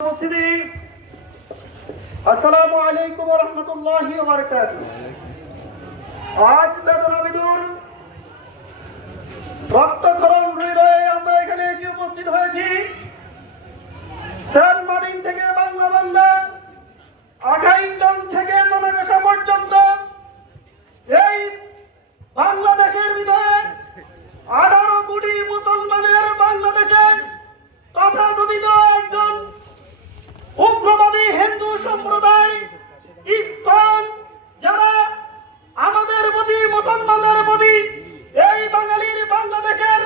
উপস্থিতি আসসালামু আলাইকুম ওয়া রাহমাতুল্লাহি ওয়া বারাকাতুহু। আজ বেদনা বিদুর রক্তক্ষরণ হৃদয়ে আমরা এখানে এসে উপস্থিত হয়েছি। সেন্ট মার্টিন থেকে বাংলা বান্দা, আখাইডং থেকে মনাগাসা পর্যন্ত এই বাংলাদেশের ভিতরে 18 কোটি মুসলমানের বাংলাদেশে তথাকথিত একজন উগ্রবাদী হিন্দু সম্প্রদায় ইসকন, যারা আমাদের প্রতি, মুসলমানদের প্রতি, এই বাঙালির বাংলাদেশের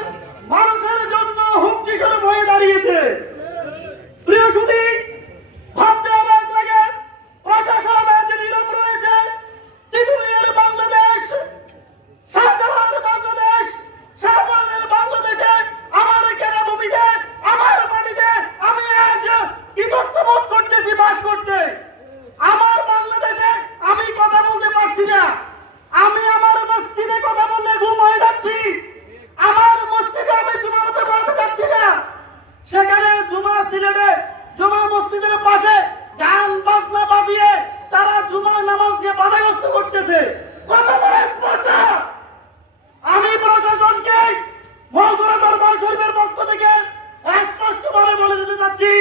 মানুষের জন্য হুমকি স্বরূপ হয়ে দাঁড়িয়েছে। প্রিয় সুধী, ভাবতে অবাক লাগে প্রশাসন আজ নীরব রয়েছে। তিতুমিরের বাংলাদেশ, শাহজালালের বাংলাদেশ, শাহবাগের বাংলাদেশে আমার কেন ভূমিতে, আমার মাটিতে আমি আজ ইতস্তত করতেছি বাস করতে। আমার বাংলাদেশে আমি কথা বলতে পারছি না। আমি আমার মসজিদে কথা বললে ঘুম হয়ে যাচ্ছি। আমার মসজিদে আমি জুমাতে পড়তে যাচ্ছি না। সেখানে জুমা সিলেটে জুমা মসজিদের পাশে গান বাজনা বাজিয়ে তারা জুমার নামাজকে বাধাগ্রস্ত করতেছে। কথা বলে স্পষ্ট। আমি প্রশাসনকে মহকুমা দরবার শরীফের পক্ষ থেকে স্পষ্টভাবে বলে দিতে চাচ্ছি,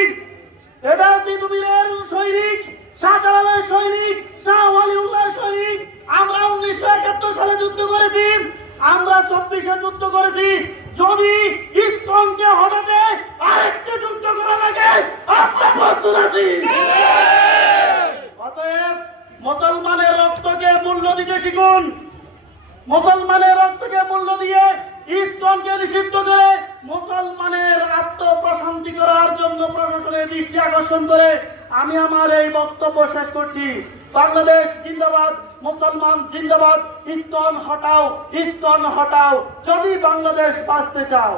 এটা তিতুমিরের সৈনিক, শাহজালালের সৈনিক, শাহ ওয়ালিউল্লাহ সৈনিক। আমরা 1971 সালে যুদ্ধ করেছি, আমরা 24-এ যুদ্ধ করেছি। যদি ইসকনকে হটাতে আরেকটা যুদ্ধ করা লাগে, আমরা প্রস্তুত আছি। অতএব মুসলমানের রক্তকে মূল্য দিতে শিখুন। মুসলমানের রক্তকে মূল্য দিয়ে ইসকনকে নিষিদ্ধ করে মুসলমানের আত্মপ্রশান্তি করার জন্য প্রশাসনের দৃষ্টি আকর্ষণ করে আমি আমার এই বক্তব্য শেষ করছি। বাংলাদেশ জিন্দাবাদ, মুসলমান জিন্দাবাদ। ইসকন হটাও, ইসকন হটাও, যদি বাংলাদেশ বাঁচতে চাও।